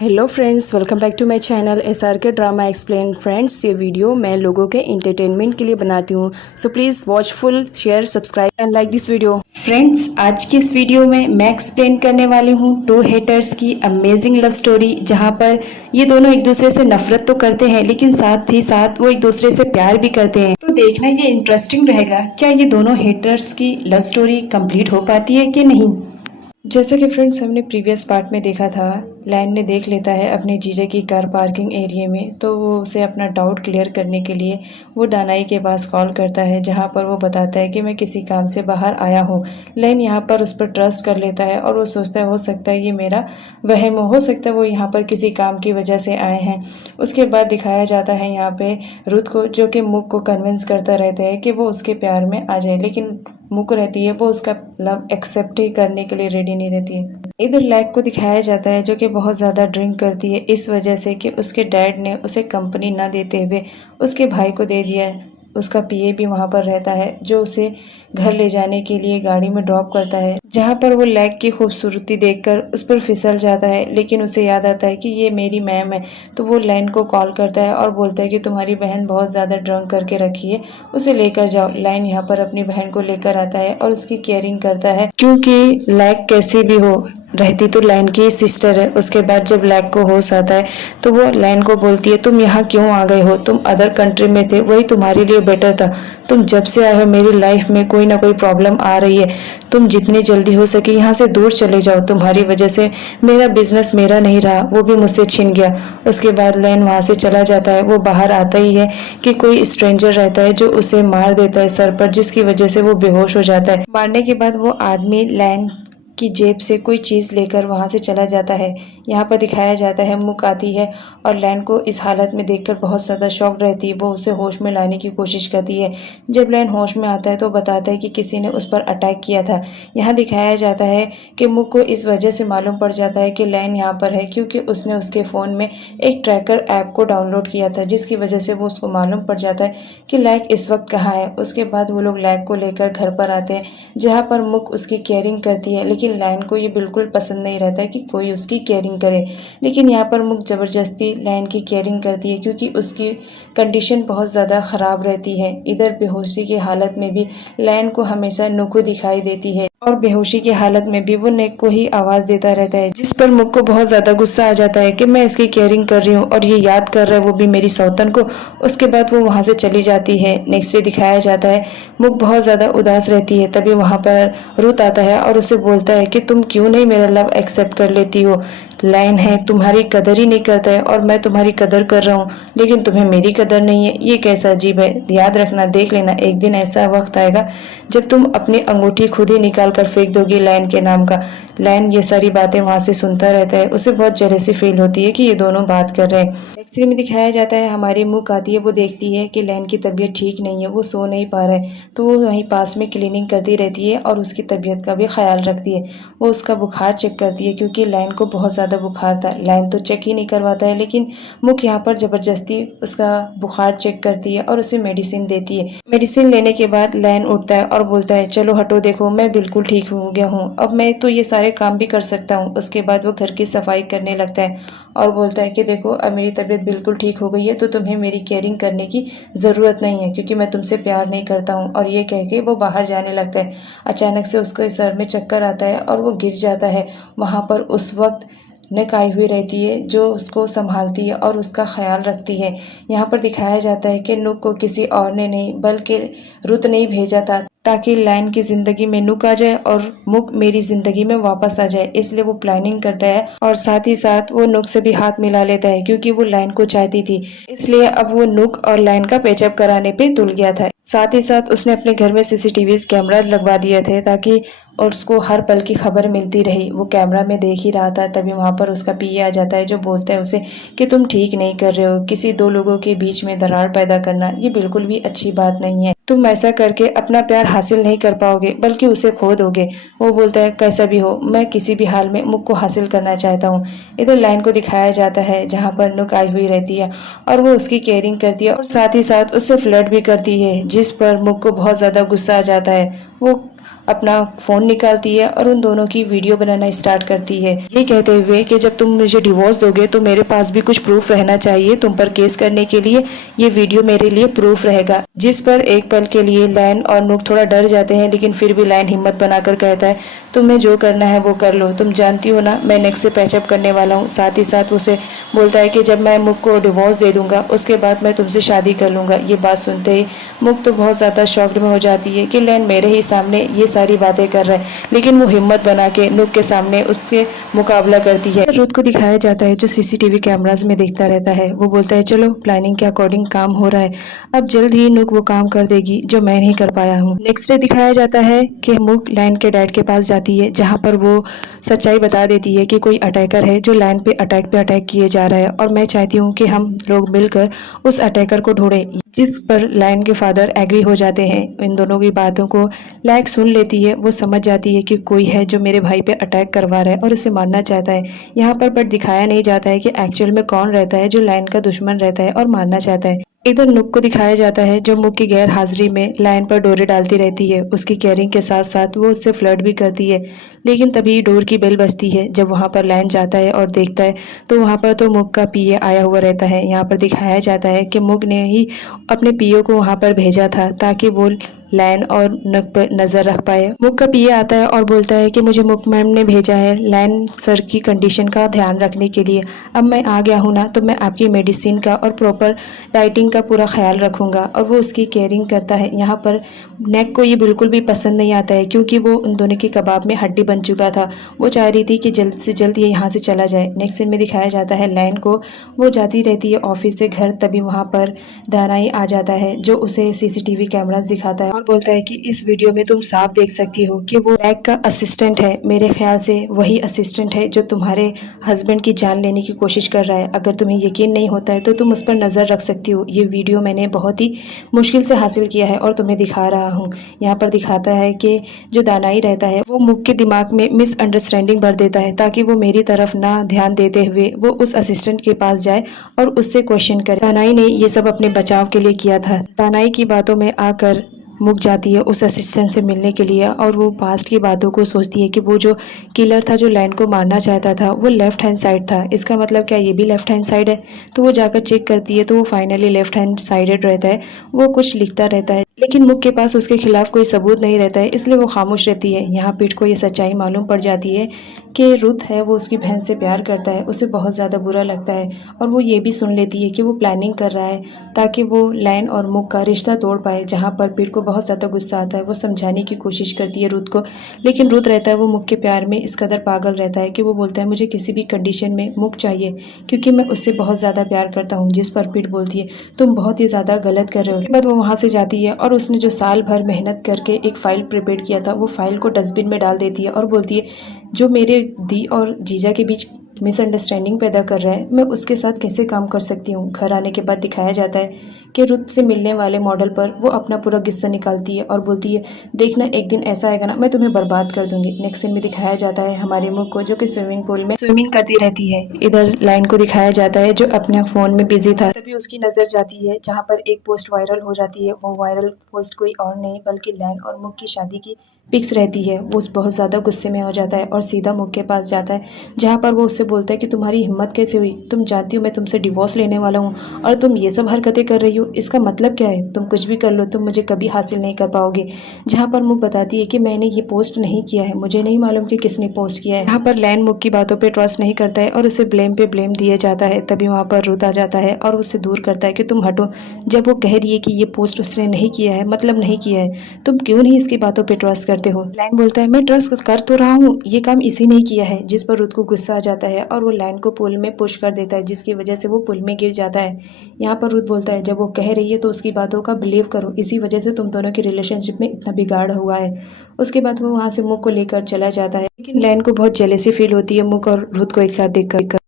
Hello friends, welcome back to my channel SRK drama explain. Friends, ये video मैं लोगों के एंटरटेनमेंट के लिए बनाती हूँ, so please watch full, share, subscribe and like this video. Friends, आज की इस वीडियो में मैं एक्सप्लेन करने वाली हूँ टू हेटर्स की अमेजिंग लव स्टोरी, जहाँ पर ये दोनों एक दूसरे से नफरत तो करते हैं लेकिन साथ ही साथ वो एक दूसरे से प्यार भी करते हैं। तो देखना ये इंटरेस्टिंग रहेगा, क्या ये दोनों हेटर्स की लव स्टोरी कंप्लीट हो पाती है कि नहीं। जैसा कि फ्रेंड्स हमने प्रीवियस पार्ट में देखा था, लैन ने देख लेता है अपने जीजा की कार पार्किंग एरिया में, तो वो उसे अपना डाउट क्लियर करने के लिए वो दानाई के पास कॉल करता है, जहां पर वो बताता है कि मैं किसी काम से बाहर आया हूं। लैन यहां पर उस पर ट्रस्ट कर लेता है और वो सोचता है हो सकता है ये मेरा वहम हो सकता है वो यहां पर किसी काम की वजह से आए हैं। उसके बाद दिखाया जाता है यहाँ पे रुथ को, जो कि मुक को कन्विंस करता रहता है कि वो उसके प्यार में आ जाए, लेकिन मुक रहती है वो उसका लव एक्सेप्ट ही करने के लिए रेडी नहीं रहती है। इधर लैक को दिखाया जाता है जो कि बहुत ज़्यादा ड्रिंक करती है, इस वजह से कि उसके डैड ने उसे कंपनी ना देते हुए उसके भाई को दे दिया है। उसका पीए भी वहाँ पर रहता है जो उसे घर ले जाने के लिए गाड़ी में ड्रॉप करता है, जहाँ पर वो लैक की खूबसूरती देखकर उस पर फिसल जाता है, लेकिन उसे याद आता है कि ये मेरी मैम है। तो वो लैन को कॉल करता है और बोलता है कि तुम्हारी बहन बहुत ज़्यादा ड्रंक करके रखी है, उसे लेकर जाओ। लैन यहाँ पर अपनी बहन को लेकर आता है और उसकी केयरिंग करता है, क्योंकि लैक कैसी भी हो रहती तो लैन की सिस्टर है। उसके बाद जब लैक को होश आता है तो वो लैन को बोलती है तुम यहाँ क्यों आ गए हो, तुम अदर कंट्री में थे, वही तुम्हारे लिए बेटर था। तुम जब से आए हो मेरी लाइफ में कोई ना कोई प्रॉब्लम आ रही है, तुम जितनी जल्दी हो सके यहाँ से दूर चले जाओ। तुम्हारी वजह से मेरा बिजनेस मेरा नहीं रहा, वो भी मुझसे छिन गया। उसके बाद लैन वहाँ से चला जाता है। वो बाहर आता ही है कि कोई स्ट्रेंजर रहता है जो उसे मार देता है सर पर, जिसकी वजह से वो बेहोश हो जाता है। मारने के बाद वो आदमी लैन की जेब से कोई चीज़ लेकर वहाँ से चला जाता है। यहाँ पर दिखाया जाता है मुक आती है और लैन को इस हालत में देखकर बहुत ज़्यादा शॉक्ड रहती है। वो उसे होश में लाने की कोशिश करती है। जब लैन होश में आता है तो बताता है कि किसी ने उस पर अटैक किया था। यहाँ दिखाया जाता है कि मुक को इस वजह से मालूम पड़ जाता है कि लैन यहाँ पर है, क्योंकि उसने उसके फ़ोन में एक ट्रैकर ऐप को डाउनलोड किया था, जिसकी वजह से वो उसको मालूम पड़ जाता है कि लैक इस वक्त कहाँ है। उसके बाद वो लोग लैक को लेकर घर पर आते हैं, जहाँ पर मुक उसकी केयरिंग करती है, लेकिन लैन को ये बिल्कुल पसंद नहीं रहता है कि कोई उसकी केयरिंग करे। लेकिन यहाँ पर मुक ज़बरदस्ती लैन की केयरिंग करती है, क्योंकि उसकी कंडीशन बहुत ज़्यादा ख़राब रहती है। इधर बेहोशी की हालत में भी लैन को हमेशा नुकु दिखाई देती है, और बेहोशी की हालत में भी वो नेक को ही आवाज़ देता रहता है, जिस पर मुक को बहुत ज़्यादा गुस्सा आ जाता है कि मैं इसकी केयरिंग कर रही हूँ और ये याद कर रहा है वो भी मेरी सौतन को। उसके बाद वो वहाँ से चली जाती है। नेक्स्ट डे दिखाया जाता है मुक बहुत ज़्यादा उदास रहती है। तभी वहाँ पर रुत आता है और उसे बोलता है कि तुम क्यों नहीं मेरा लव एक्सेप्ट कर लेती हो। लैन है तुम्हारी कदर ही नहीं करता है और मैं तुम्हारी कदर कर रहा हूँ, लेकिन तुम्हें मेरी कदर नहीं है। ये कैसा अजीब है। याद रखना, देख लेना, एक दिन ऐसा वक्त आएगा जब तुम अपनी अंगूठी खुद ही निकाल कर फेंक दोगी लैन के नाम का। लैन ये सारी बातें वहाँ से सुनता रहता है। उसे बहुत जेलसी फील होती है कि ये दोनों बात कर रहे हैं। नेक्स्ट सीन में दिखाया जाता है हमारी मुक आती है। वो देखती है कि लैन की तबीयत ठीक नहीं है, वो सो नहीं पा रहा है, तो वो वहीं पास में क्लीनिंग करती रहती है और उसकी तबीयत का भी ख्याल रखती है। वो उसका बुखार चेक करती है, क्योंकि लैन को बहुत ज़्यादा बुखार था। लैन तो चेक ही नहीं करवाता है, लेकिन मुक यहाँ पर ज़बरदस्ती उसका बुखार चेक करती है और उसे मेडिसिन देती है। मेडिसिन लेने के बाद लैन उठता है और बोलता है चलो हटो, देखो मैं बिल्कुल ठीक हो गया हूँ, अब मैं तो ये सारे काम भी कर सकता हूँ। उसके बाद वो घर की सफाई करने लगता है और बोलता है कि देखो अब मेरी तबीयत बिल्कुल ठीक हो गई है, तो तुम्हें मेरी केयरिंग करने की ज़रूरत नहीं है, क्योंकि मैं तुमसे प्यार नहीं करता हूँ। और ये कह के वो बाहर जाने लगता है। अचानक से उसके सर में चक्कर आता है और वो गिर जाता है। वहाँ पर उस वक्त नेक आई हुई रहती है, जो उसको संभालती है और उसका ख्याल रखती है। यहाँ पर दिखाया जाता है कि नुक को किसी और ने नहीं बल्कि रुत ने ही भेजा था, ताकि लैन की ज़िंदगी में नुक आ जाए और मुक मेरी ज़िंदगी में वापस आ जाए। इसलिए वो प्लानिंग करता है और साथ ही साथ वो नुक से भी हाथ मिला लेता है, क्योंकि वो लैन को चाहती थी। इसलिए अब वो नुक और लैन का पैचअप कराने पे तुल गया था। साथ ही साथ उसने अपने घर में सीसीटीवी कैमरा लगवा दिए थे, ताकि और उसको हर पल की खबर मिलती रही। वो कैमरा में देख ही रहा था। तभी वहाँ पर उसका पीए आ जाता है, जो बोलता है उसे कि तुम ठीक नहीं कर रहे हो। किसी दो लोगों के बीच में दरार पैदा करना ये बिल्कुल भी अच्छी बात नहीं है। तुम ऐसा करके अपना प्यार हासिल नहीं कर पाओगे, बल्कि उसे खो दोगे। वो बोलता है कैसा भी हो, मैं किसी भी हाल में मुक को हासिल करना चाहता हूँ। इधर लाइन को दिखाया जाता है जहाँ पर नुक आई हुई रहती है और वो उसकी केयरिंग करती है और साथ ही साथ उससे फ्लर्ट भी करती है, जिस पर मुक को बहुत ज़्यादा गुस्सा आ जाता है। वो अपना फ़ोन निकालती है और उन दोनों की वीडियो बनाना स्टार्ट करती है, ये कहते हुए कि जब तुम मुझे डिवोर्स दोगे तो मेरे पास भी कुछ प्रूफ रहना चाहिए तुम पर केस करने के लिए, ये वीडियो मेरे लिए प्रूफ रहेगा। जिस पर एक पल के लिए लैन और नुक थोड़ा डर जाते हैं, लेकिन फिर भी लैन हिम्मत बनाकर कहता है तुम्हें जो करना है वो कर लो, तुम जानती हो ना मैं नेक्स्ट से पैचअप करने वाला हूँ। साथ ही साथ उसे बोलता है कि जब मैं मुक को डिवोर्स दे दूंगा उसके बाद मैं तुमसे शादी कर लूँगा। ये बात सुनते ही मुक तो बहुत ज़्यादा शॉक्ड में हो जाती है कि लैन मेरे ही सामने ये सारी बातें कर रहा है, लेकिन वो हिम्मत बना के नुक के सामने उससे मुकाबला करती है। रुथ को दिखाया जाता है जो सीसीटीवी कैमराज में देखता रहता है। वो बोलता है चलो प्लानिंग के अकॉर्डिंग काम हो रहा है, अब जल्द ही नुक वो काम कर देगी जो मैं नहीं कर पाया हूँ। नेक्स्ट डे दिखाया जाता है कि मुक लैन के डैड के पास जाती है, जहाँ पर वो सच्चाई बता देती है कि कोई अटैकर है जो लैन पे अटैक किए जा रहा है और मैं चाहती हूँ कि हम लोग मिलकर उस अटैकर को ढूंढें। जिस पर लैन के फादर एग्री हो जाते हैं। इन दोनों की बातों को लैक सुन लेती है, वो समझ जाती है कि कोई है जो मेरे भाई पे अटैक करवा रहा है और उसे मारना चाहता है। यहाँ पर बट दिखाया नहीं जाता है कि एक्चुअल में कौन रहता है जो लैन का दुश्मन रहता है और मारना चाहता है। इधर नुक को दिखाया जाता है जो मुक की गैर हाजिरी में लाइन पर डोरे डालती रहती है, उसकी केयरिंग के साथ साथ वो उससे फ्लर्ट भी करती है। लेकिन तभी डोर की बेल बजती है। जब वहाँ पर लाइन जाता है और देखता है तो वहाँ पर तो मुक का पीए आया हुआ रहता है। यहाँ पर दिखाया जाता है कि मुक ने ही अपने पीओ को वहाँ पर भेजा था ताकि वो लैन और नुक पर नज़र रख पाए। मुक का पीए आता है और बोलता है कि मुझे मुक मैम ने भेजा है लैन सर की कंडीशन का ध्यान रखने के लिए। अब मैं आ गया हूँ ना तो मैं आपकी मेडिसिन का और प्रॉपर डाइटिंग का पूरा ख्याल रखूँगा और वो उसकी केयरिंग करता है। यहाँ पर नेक को ये बिल्कुल भी पसंद नहीं आता है क्योंकि वो उन दोनों के कबाब में हड्डी बन चुका था। वो चाह रही थी कि जल्द से जल्द ये यहाँ से चला जाए। नेक्स्ट सीन में दिखाया जाता है लैन को, वो जाती रहती है ऑफिस से घर, तभी वहाँ पर दानाई आ जाता है जो उसे सीसीटीवी कैमरास दिखाता है और बोलता है कि इस वीडियो में तुम साफ देख सकती हो कि वो लैक का असिस्टेंट है। मेरे ख्याल से वही असिस्टेंट है जो तुम्हारे हस्बैंड की जान लेने की कोशिश कर रहा है। अगर तुम्हें यकीन नहीं होता है तो तुम उस पर नज़र रख सकती हो। ये वीडियो मैंने बहुत ही मुश्किल से हासिल किया है और तुम्हें दिखा रहा हूँ। यहाँ पर दिखाता है कि जो दानाई रहता है वो मुक के दिमाग में मिसअंडरस्टैंडिंग भर देता है ताकि वो मेरी तरफ ना ध्यान देते हुए वो उस असिस्टेंट के पास जाए और उससे क्वेश्चन करे। दानाई ने ये सब अपने बचाव के लिए किया था। दानाई की बातों में आकर मुक जाती है उस असिस्टेंट से मिलने के लिए और वो पास्ट की बातों को सोचती है कि वो जो किलर था जो लैन को मारना चाहता था वो लेफ्ट हैंड साइड था। इसका मतलब क्या ये भी लेफ्ट हैंड साइड है? तो वो जाकर चेक करती है तो वो फाइनली लेफ्ट हैंड साइडेड रहता है। वो कुछ लिखता रहता है लेकिन मुक के पास उसके खिलाफ कोई सबूत नहीं रहता है, इसलिए वो खामोश रहती है। यहाँ पीठ को ये सच्चाई मालूम पड़ जाती है कि रुथ है वो उसकी बहन से प्यार करता है, उसे बहुत ज़्यादा बुरा लगता है और वो ये भी सुन लेती है कि वो प्लानिंग कर रहा है ताकि वो लैन और मुक का रिश्ता तोड़ पाए। जहाँ पर पीठ को बहुत ज़्यादा गुस्सा आता है, वो समझाने की कोशिश करती है रुथ को, लेकिन रुथ रहता है वो मुक के प्यार में इस कदर पागल रहता है कि वो बोलता है मुझे किसी भी कंडीशन में मुक चाहिए क्योंकि मैं उससे बहुत ज़्यादा प्यार करता हूँ। जिस पर पीठ बोलती है तुम बहुत ही ज़्यादा गलत कर रहे हो। उसके बाद वो वहाँ से जाती है और उसने जो साल भर मेहनत करके एक फ़ाइल प्रिपेयर किया था वो फाइल को डस्टबिन में डाल देती है और बोलती है जो मेरे दी और जीजा के बीच मिसअंडरस्टैंडिंग पैदा कर रहा है मैं उसके साथ कैसे काम कर सकती हूँ। घर आने के बाद दिखाया जाता है कि रुथ से मिलने वाले मॉडल पर वो अपना पूरा गुस्सा निकालती है और बोलती है देखना एक दिन ऐसा आएगा ना मैं तुम्हें बर्बाद कर दूंगी। नेक्स्ट सीन में दिखाया जाता है हमारे मुख को जो कि स्विमिंग पूल में स्विमिंग करती रहती है। इधर लाइन को दिखाया जाता है जो अपने फ़ोन में बिजी था, तभी उसकी नज़र जाती है जहाँ पर एक पोस्ट वायरल हो जाती है। वो वायरल पोस्ट कोई और नहीं बल्कि लाइन और मुख की शादी की पिक्स रहती है। वो बहुत ज़्यादा गुस्से में हो जाता है और सीधा मुख के पास जाता है जहाँ पर वो उससे बोलता है कि तुम्हारी हिम्मत कैसे हुई, तुम जानती हो मैं तुमसे डिवोर्स लेने वाला हूँ और तुम ये सब हरकतें कर रही हो, इसका मतलब क्या है? तुम कुछ भी कर लो तुम मुझे कभी हासिल नहीं कर पाओगे। जहाँ पर मुख बताती है कि मैंने ये पोस्ट नहीं किया है, मुझे नहीं मालूम कि किसने पोस्ट किया है। यहाँ पर लैन मुख की बातों पर ट्रस्ट नहीं करता है और उसे ब्लेम पे ब्लेम दिया जाता है। तभी वहाँ पर रुथ आ जाता है और उससे दूर करता है कि तुम हटो। जब वो कह रही है कि ये पोस्ट उसने नहीं किया है मतलब नहीं किया है, तुम क्यों नहीं इसकी बातों पे ट्रस्ट करते हो? लैन बोलता है मैं ट्रस्ट कर तो रहा हूँ, ये काम इसी ने किया है। जिस पर रुथ को गुस्सा आ जाता है और वो लैन को पुल में पुश कर देता है जिसकी वजह से वो पुल में गिर जाता है। यहाँ पर रुथ बोलता है जब वो कह रही है तो उसकी बातों का बिलीव करो, इसी वजह से तुम दोनों की रिलेशनशिप में इतना बिगाड़ हुआ है। उसके बाद वो वहाँ से मुख को लेकर चला जाता है, लेकिन लैन को बहुत जेलेसी फील होती है मुख और रुथ को एक साथ देखकर।